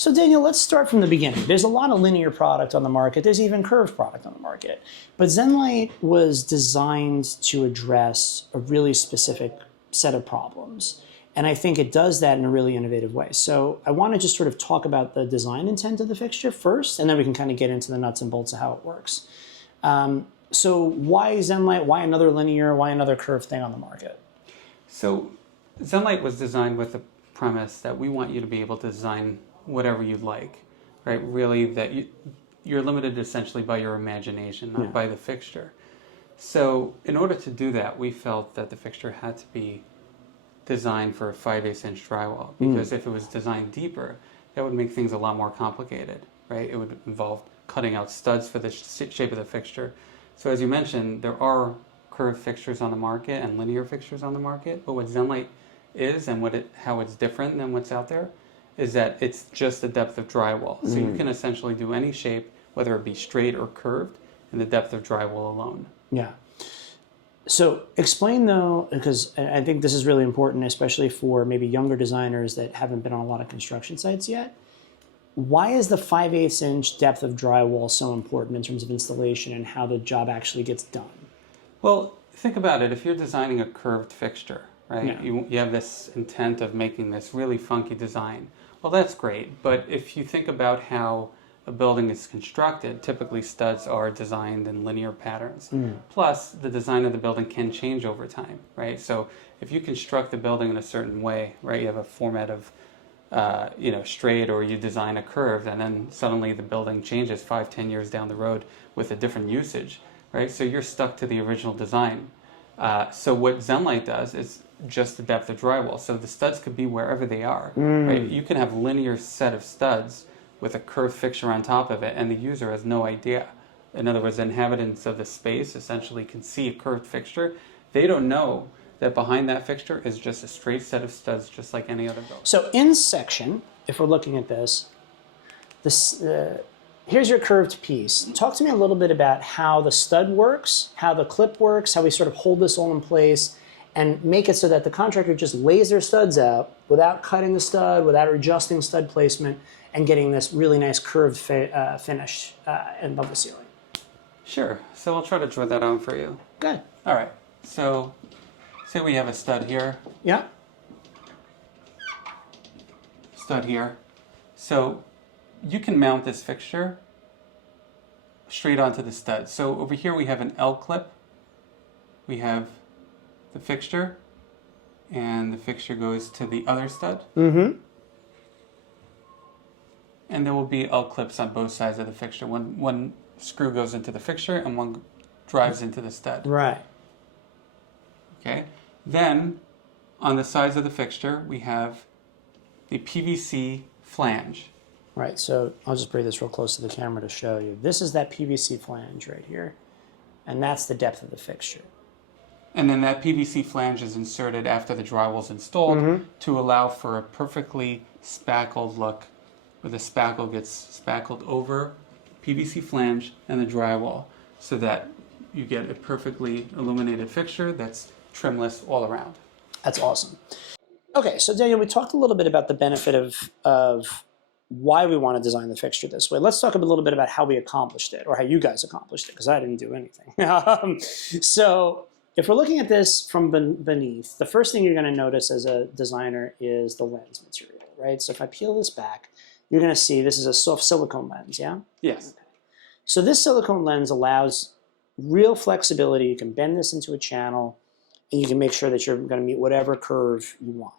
So Daniel, let's start from the beginning. There's a lot of linear product on the market. There's even curved product on the market. But Zenlite was designed to address a really specific set of problems. And I think it does that in a really innovative way. So I want to just sort of talk about the design intent of the fixture first, and then we can kind of get into the nuts and bolts of how it works. So why Zenlite? Why another linear? Why another curved thing on the market? So Zenlite was designed with the premise that we want you to be able to design whatever you'd like, right? Really, that you're limited essentially by your imagination, not by the fixture. So in order to do that, we felt that the fixture had to be designed for a 5/8 inch drywall, because if it was designed deeper, that would make things a lot more complicated, right? It would involve cutting out studs for the shape of the fixture. So as you mentioned, there are curved fixtures on the market and linear fixtures on the market, but what Zenlite is and how it's different than what's out there is that it's just the depth of drywall. So you can essentially do any shape, whether it be straight or curved, in the depth of drywall alone. Yeah. So explain though, because I think this is really important, especially for maybe younger designers that haven't been on a lot of construction sites yet. Why is the 5/8 inch depth of drywall so important in terms of installation and how the job actually gets done? Well, think about it. If you're designing a curved fixture, right? Yeah. You have this intent of making this really funky design. Well, that's great. But if you think about how a building is constructed, typically studs are designed in linear patterns. Plus, the design of the building can change over time, right? So if you construct the building in a certain way, right, you have a format of straight, or you design a curve, and then suddenly the building changes 5-10 years down the road with a different usage, right? So you're stuck to the original design. So what Zenlite does is just the depth of drywall. So the studs could be wherever they are, right? You can have linear set of studs with a curved fixture on top of it, and the user has no idea. In other words, the inhabitants of the space essentially can see a curved fixture. They don't know that behind that fixture is just a straight set of studs, just like any other building. So in section, if we're looking at this, here's your curved piece. Talk to me a little bit about how the stud works, how the clip works, how we sort of hold this all in place and make it so that the contractor just lays their studs out without cutting the stud, without adjusting stud placement, and getting this really nice curved finish above the ceiling. Sure. So I'll try to draw that on for you. Good. All right. So say we have a stud here. Yeah. Stud here. So you can mount this fixture straight onto the stud. So over here we have an L clip. We have the fixture, and the fixture goes to the other stud. And there will be L clips on both sides of the fixture. One screw goes into the fixture and one drives into the stud. Right. Okay. Then on the sides of the fixture we have the PVC flange. Right, so I'll just bring this real close to the camera to show you. This is that PVC flange right here, and that's the depth of the fixture. And then that PVC flange is inserted after the drywall is installed to allow for a perfectly spackled look, where the spackle gets spackled over PVC flange and the drywall, so that you get a perfectly illuminated fixture that's trimless all around. That's awesome. Okay, so Daniel, we talked a little bit about the benefit of why we want to design the fixture this way. Let's talk a little bit about how we accomplished it, or how you guys accomplished it, because I didn't do anything. So if we're looking at this from beneath, the first thing you're going to notice as a designer is the lens material, right? So if I peel this back, you're going to see this is a soft silicone lens, yeah? Yes. Okay. So this silicone lens allows real flexibility. You can bend this into a channel, and you can make sure that you're going to meet whatever curve you want.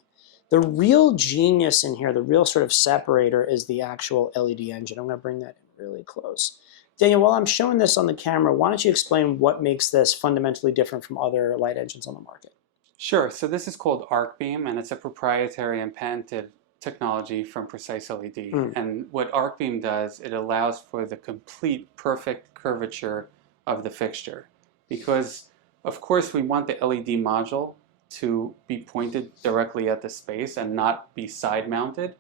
The real genius in here, the real sort of separator, is the actual LED engine. I'm going to bring that in really close. Daniel, while I'm showing this on the camera, why don't you explain what makes this fundamentally different from other light engines on the market? Sure. So this is called arc beam, and it's a proprietary and patented technology from PreciseLED. And what arc beam does, it allows for the complete perfect curvature of the fixture. Because, of course, we want the LED module to be pointed directly at the space and not be side mounted.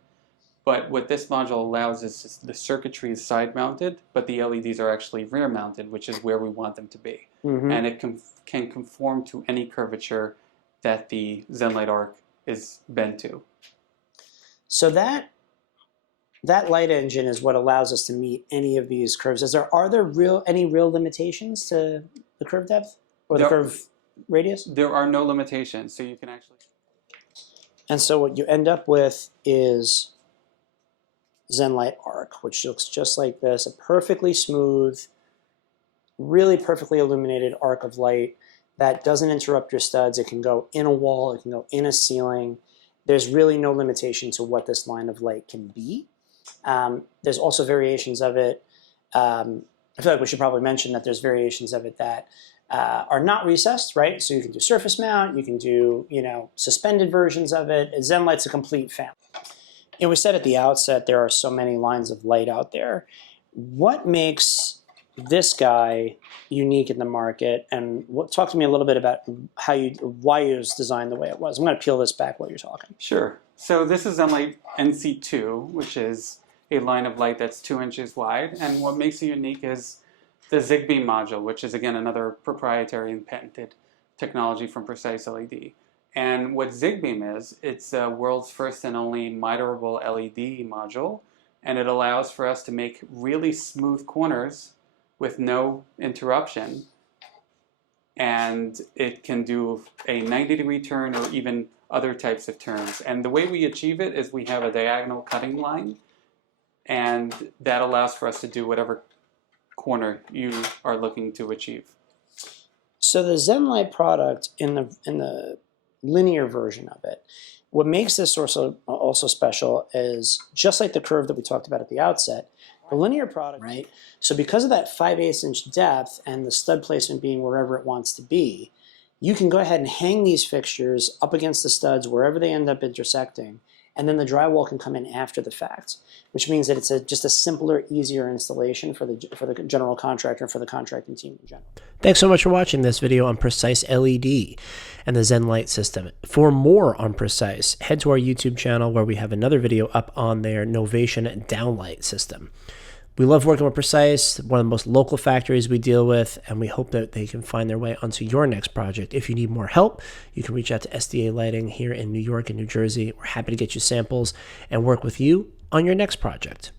But what this module allows is the circuitry is side mounted, but the LEDs are actually rear mounted, which is where we want them to be. And it can conform to any curvature that the Zenlite arc is bent to. So that that light engine is what allows us to meet any of these curves. Are there any real limitations to the curve depth or the curve radius? There are no limitations, so you can actually. And so what you end up with is Zenlite arc, which looks just like this, a perfectly smooth, really perfectly illuminated arc of light that doesn't interrupt your studs. It can go in a wall, it can go in a ceiling. There's really no limitation to what this line of light can be. There's also variations of it. I feel like we should probably mention that there's variations of it that are not recessed, right? So you can do surface mount, you can do, suspended versions of it. Zenlite's a complete family. And we said at the outset, there are so many lines of light out there. What makes this guy unique in the market? And talk to me a little bit about why it was designed the way it was. I'm going to peel this back while you're talking. Sure. So this is Zenlite NC2, which is a line of light that's 2 inches wide. And what makes it unique is the Zigbee module, which is, again, another proprietary and patented technology from PreciseLED. And what Zigbee is, it's the world's first and only miterable LED module, and it allows for us to make really smooth corners with no interruption, and it can do a 90-degree turn or even other types of turns. And the way we achieve it is we have a diagonal cutting line, and that allows for us to do whatever corner you are looking to achieve. So the Zenlite product in the linear version of it, what makes this also special is, just like the curve that we talked about at the outset, the linear product, right? So because of that 5/8 inch depth and the stud placement being wherever it wants to be, you can go ahead and hang these fixtures up against the studs wherever they end up intersecting, and then the drywall can come in after the fact, which means that it's just a simpler, easier installation for the general contractor and for the contracting team in general. Thanks so much for watching this video on PreciseLED and the Zenlite system. For more on Precise, head to our YouTube channel where we have another video up on their Novation downlight system. We love working with Precise, one of the most local factories we deal with, and we hope that they can find their way onto your next project. If you need more help, you can reach out to SDA Lighting here in New York and New Jersey. We're happy to get you samples and work with you on your next project.